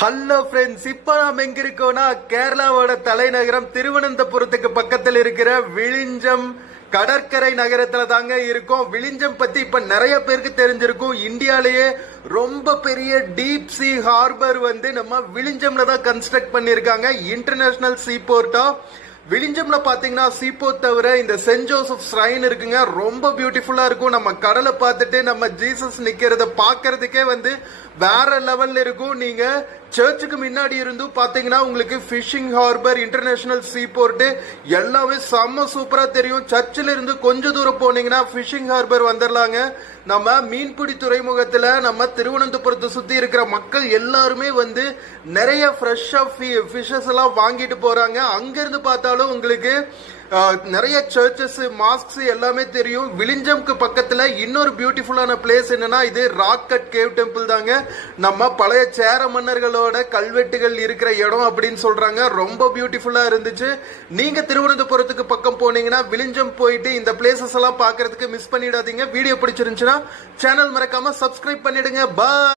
Hello friends, இப்ப நாம் எங்க இருக்கோம்னா கேரளாவோட தலைநகரம் திருவனந்தபுரத்துக்கு பக்கத்தில் இருக்கிற விழிஞ்சம் கடற்கரை நகரத்துல தாங்க இருக்கும். விழிஞ்சம் பத்தி இப்ப நிறைய பேருக்கு தெரிஞ்சிருக்கும். இந்தியாலேயே ரொம்ப பெரிய டீப் சி ஹார்பர் நம்ம விழிஞ்சம்ல தான் கன்ஸ்ட்ரக்ட் பண்ணிருக்காங்க. இன்டர்நேஷனல் சீ போர்ட்டா விழிஞ்சம்ல பாத்தீங்கன்னா சீபோர்ட் தவிர இந்த சென்ட் ஜோசப் ஸ்ரைன் இருக்குங்க. ரொம்ப பியூட்டிஃபுல்லா இருக்கும். நம்ம கடலை பார்த்துட்டு நம்ம ஜீசஸ் நிக்கிறத பாக்குறதுக்கே வேற லெவல்ல இருக்கும். நீங்க சர்ச்சுக்கு முன்னாடி இருந்து பாத்தீங்கன்னா உங்களுக்கு ஃபிஷிங் ஹார்பர், இன்டர்நேஷனல் சீ போர்ட் எல்லாமே செம்ம சூப்பரா தெரியும். சர்ச்சில் இருந்து கொஞ்சம் தூரம் போனீங்கன்னா ஃபிஷிங் ஹார்பர் வந்துடலாங்க. நம்ம மீன்பிடி துறைமுகத்துல நம்ம திருவனந்தபுரத்தை சுத்தி இருக்கிற மக்கள் எல்லாருமே நிறைய ஃப்ரெஷ்ஷா ஃபிஷஸ் எல்லாம் வாங்கிட்டு போறாங்க. அங்க இருந்து பார்த்தாலும் உங்களுக்கு நிறைய சர்ச்சஸ், மாஸ்க்ஸ் எல்லாமே தெரியும். விழிஞ்சம்க்கு பக்கத்துல இன்னொரு பியூட்டிஃபுல்லான பிளேஸ் என்னன்னா இது ராக் கட் கேவ் டெம்பிள் தாங்க. நம்ம பழைய சேர மன்னர்களோட கல்வெட்டுகள் இருக்கிற இடம் அப்படின்னு சொல்றாங்க. ரொம்ப பியூட்டிஃபுல்லா இருந்துச்சு. நீங்க திருவனந்தபுரத்துக்கு பக்கம் போனீங்கன்னா விழிஞ்சம் போயிட்டு இந்த பிளேசஸ் எல்லாம் பாக்குறதுக்கு மிஸ் பண்ணிடாதீங்க. வீடியோ பிடிச்சிருந்துச்சுன்னா சேனல் மறக்காம சப்ஸ்கிரைப் பண்ணிடுங்க. பாய்.